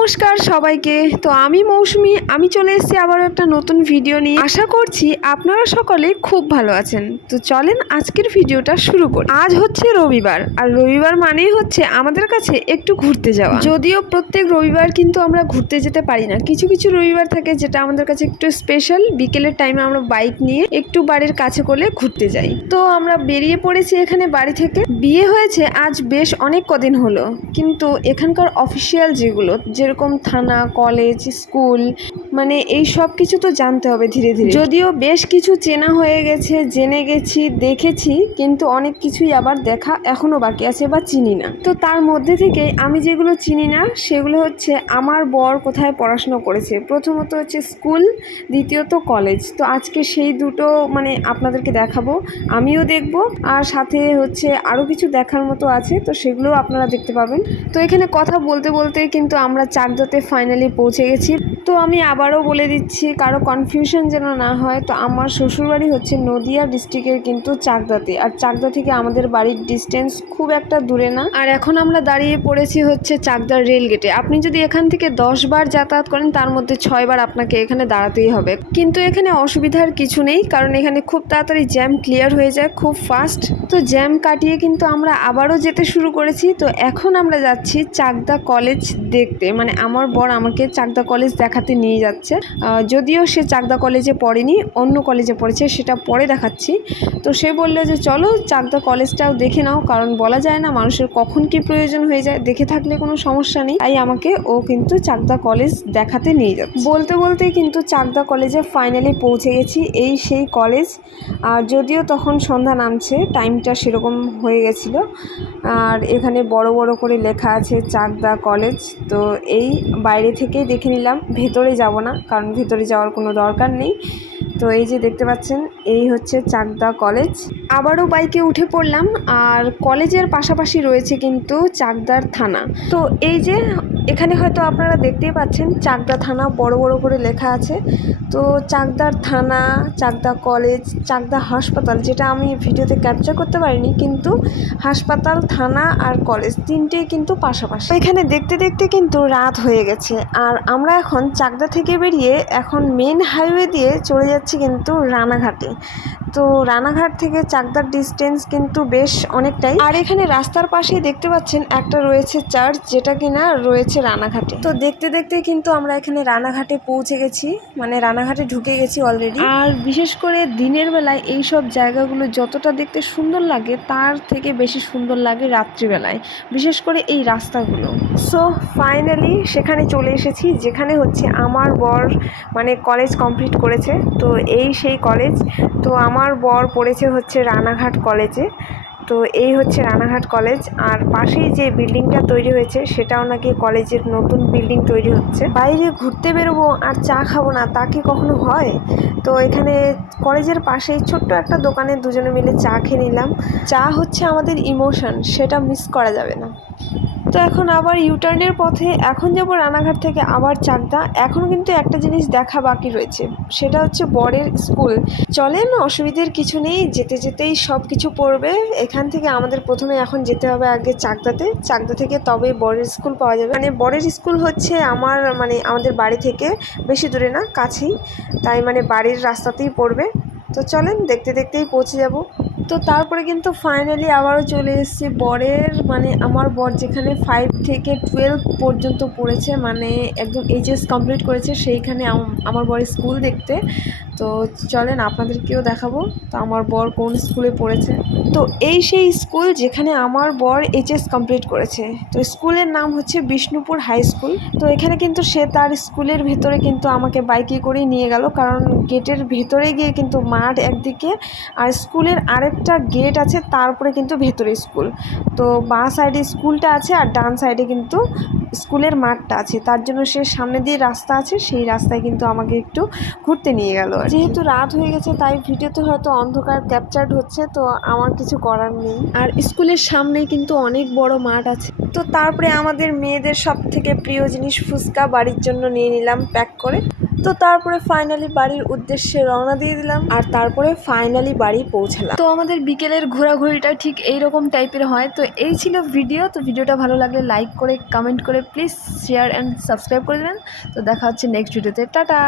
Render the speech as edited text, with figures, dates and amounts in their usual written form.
নমস্কার সবাইকে। তো আমি মৌসুমি, আমি চলে এসেছি আবার একটা নতুন ভিডিও নিয়ে। আশা করছি আপনারা সকলে খুব ভালো আছেন। তো চলেন আজকের ভিডিওটা শুরু করি। আজ হচ্ছে রবিবার, আর রবিবার মানেই হচ্ছে আমাদের কাছে একটু ঘুরতে যাওয়া। যদিও প্রত্যেক রবিবার কিন্তু আমরা ঘুরতে যেতে পারি না, কিছু কিছু রবিবার থাকে যেটা আমাদের কাছে একটু স্পেশাল। বিকেলের টাইমে আমরা বাইক নিয়ে একটু বাড়ির কাছে করে ঘুরতে যাই। তো আমরা বেরিয়ে পড়েছি এখানে বাড়ি থেকে। বিয়ে হয়েছে আজ বেশ অনেক কদিন হলো, কিন্তু এখানকার অফিসিয়াল যেরকম থানা, কলেজ, স্কুল, মানে এই সব কিছু তো জানতে হবে ধীরে ধীরে। যদিও বেশ কিছু চেনা হয়ে গেছে, জেনে গেছি, দেখেছি, কিন্তু অনেক কিছুই আবার দেখা এখনো বাকি আছে বা চিনি না। তো তার মধ্যে থেকে আমি যেগুলো চিনি না সেগুলো হচ্ছে আমার বর কোথায় পড়াশোনা করেছে। প্রথমত হচ্ছে স্কুল, দ্বিতীয়ত কলেজ। তো আজকে সেই দুটো মানে আপনাদেরকে দেখাবো, আমিও দেখব, আর সাথে হচ্ছে আরও কিছু দেখার মতো আছে, তো সেগুলোও আপনারা দেখতে পাবেন। তো এখানে কথা বলতে বলতে কিন্তু আমরা চাকদাতে ফাইনালি পৌঁছে গেছি। তো আমি আবারও বলে দিচ্ছি, কারো কনফিউশন যেন না হয়। তো আমার শ্বশুরবাড়ি হচ্ছে নদিয়া ডিস্ট্রিক্টের কিন্তু চাকদাতে, আর চাকদা থেকে আমাদের বাড়ির ডিস্টেন্স খুব একটা দূরে না। আর এখন আমরা দাঁড়িয়ে পড়েছি হচ্ছে চাকদার রেল গেটে। আপনি যদি এখান থেকে 10 বার যাতায়াত করেন, তার মধ্যে 6 বার আপনাকে এখানে দাঁড়াতেই হবে। কিন্তু এখানে অসুবিধার কিছু নেই, কারণ এখানে খুব তাড়াতাড়ি জ্যাম ক্লিয়ার হয়ে যায়, খুব ফাস্ট। তো জ্যাম কাটিয়ে কিন্তু আমরা আবারও যেতে শুরু করেছি। তো এখন আমরা যাচ্ছি চাকদা কলেজ দেখতে, মানে আমার বর আমাকে চাকদা কলেজ দেখাতে নিয়ে যাচ্ছে। যদিও সে চাকদা কলেজে পড়েনি, অন্য কলেজে পড়েছে, সেটা পরে দেখাচ্ছি। তো সে বললো যে চলো চাকদা কলেজটাও দেখে নাও, কারণ বলা যায় না মানুষের কখন কি প্রয়োজন হয়ে যায়, দেখে থাকলে কোনো সমস্যা নেই। তাই আমাকে ও কিন্তু চাকদা কলেজ দেখাতে নিয়ে যাচ্ছে। বলতে বলতেই কিন্তু চাকদা কলেজে ফাইনালি পৌঁছে গেছি। এই সেই কলেজ। আর যদিও তখন সন্ধ্যা নামছে, টাইমটা সেরকম হয়ে গেছিলো। আর এখানে বড় বড় করে লেখা আছে চাকদা কলেজ। তো এই বাইরে থেকেই দেখে নিলাম, ভেতরে যাব না, কারণ ভেতরে যাওয়ার কোনো দরকার নেই। তো এই যে দেখতে পাচ্ছেন, এই হচ্ছে চাকদা কলেজ। আবারও বাইকে উঠে পড়লাম। আর কলেজের পাশাপাশি রয়েছে কিন্তু চাকদার থানা। তো এই যে এখানে হয়তো আপনারা দেখতেই পাচ্ছেন চাকদা থানা বড় বড় করে লেখা আছে। তো চাকদার থানা, চাকদা কলেজ, চাকদা হাসপাতাল, যেটা আমি ভিডিওতে ক্যাপচার করতে পারিনি, কিন্তু হাসপাতাল, থানা আর কলেজ তিনটেই কিন্তু পাশাপাশি। এখানে দেখতে দেখতে কিন্তু রাত হয়ে গেছে। আর আমরা এখন চাকদা থেকে বেরিয়ে এখন মেন হাইওয়ে দিয়ে চলে যাচ্ছি কিন্তু রানাঘাটে। তো রানাঘাট থেকে চাকদার ডিস্টেন্স কিন্তু বেশ অনেকটাই। আর এখানে রাস্তার পাশেই দেখতে পাচ্ছেন একটা রয়েছে চার্চ, যেটা কিনা রয়েছে রানাঘাটে। তো দেখতে দেখতে কিন্তু আমরা এখানে রানাঘাটে পৌঁছে গেছি, মানে রানাঘাটে ঢুকে গেছি অলরেডি। আর বিশেষ করে দিনের বেলায় এই সব জায়গাগুলো যতটা দেখতে সুন্দর লাগে, তার থেকে বেশি সুন্দর লাগে রাত্রিবেলায়, বিশেষ করে এই রাস্তাগুলো। সো ফাইনালি সেখানে চলে এসেছি, যেখানে হচ্ছে আমার বর মানে কলেজ কমপ্লিট করেছে। তো এই সেই কলেজ। তো আমার বর পড়েছে হচ্ছে রানাঘাট কলেজে। তো এই হচ্ছে রানাঘাট কলেজ। আর পাশেই যে বিল্ডিংটা তৈরি হয়েছে, সেটাও নাকি কলেজের নতুন বিল্ডিং তৈরি হচ্ছে। বাইরে ঘুরতে বেরোবো আর চা খাবো না, তা কি কখনো হয়? তো এখানে কলেজের পাশেই ছোট্ট একটা দোকানে দুজনে মিলে চা খেয়ে নিলাম। চা হচ্ছে আমাদের ইমোশন, সেটা মিস করা যাবে না। তো এখন আবার ইউটার্নের পথে, এখন যাবো রানাঘাট থেকে আবার চাকদা। এখন কিন্তু একটা জিনিস দেখা বাকি রয়েছে, সেটা হচ্ছে বরের স্কুল। চলেন, অসুবিধার কিছু নেই, যেতে যেতেই সব কিছু পড়বে। এখান থেকে আমাদের প্রথমে এখন যেতে হবে আগে চাকদাতে, চাকদা থেকে তবে বরের স্কুল পাওয়া যাবে। মানে বরের স্কুল হচ্ছে আমাদের বাড়ি থেকে বেশি দূরে না, কাছেই, তাই মানে বাড়ির রাস্তাতেই পড়বে। তো চলেন, দেখতে দেখতেই পৌঁছে যাব। তো তারপরে কিন্তু ফাইনালি আবারও চলে এসেছি বরের, মানে আমার বর যেখানে 5 থেকে 12 পর্যন্ত পড়েছে, মানে একদম এইচএস কমপ্লিট করেছে, সেইখানে আমার বরের স্কুল দেখতে। তো চলেন আপনাদেরকেও দেখাবো তো আমার বর কোন স্কুলে পড়েছে। তো এই সেই স্কুল যেখানে আমার বর এইচএস কমপ্লিট করেছে। তো স্কুলের নাম হচ্ছে বিষ্ণুপুর হাই স্কুল। তো এখানে কিন্তু সে তার স্কুলের ভেতরে কিন্তু আমাকে বাইকে করেই নিয়ে গেল, কারণ গেটের ভেতরে গিয়ে কিন্তু মাঠ একদিকে, আর স্কুলের আরেকটা গেট আছে, তারপরে কিন্তু ভেতরে স্কুল। তো বাঁ সাইডে স্কুলটা আছে আর ডান সাইডে কিন্তু স্কুলের মাঠটা আছে, তার জন্য সে সামনে দিয়ে রাস্তা আছে, সেই রাস্তায় কিন্তু আমাকে একটু ঘুরতে নিয়ে গেল। যেহেতু রাত হয়ে গেছে, তাই ভিডিওতে হয়তো অন্ধকার ক্যাপচার্ড হচ্ছে, তো আমার কিছু করার নেই। আর স্কুলের সামনেই কিন্তু অনেক বড় মাঠ আছে। তো তারপরে আমাদের মেয়েদের সব থেকে প্রিয় জিনিস ফুচকা বাড়ির জন্য নিয়ে নিলাম প্যাক করে। তো তারপরে ফাইনালি বাড়ির উদ্দেশ্যে রওনা দিয়ে দিলাম, আর তারপরে ফাইনালি বাড়ি পৌঁছালাম। তো আমাদের বিকেলের ঘোরাঘুরিটা ঠিক এইরকম টাইপের হয়। তো এই ছিল ভিডিও। তো ভিডিওটা ভালো লাগলে লাইক করে কমেন্ট করে প্লিজ শেয়ার অ্যান্ড সাবস্ক্রাইব করে দেবেন। তো দেখা হচ্ছে নেক্সট ভিডিওতে। টাটা।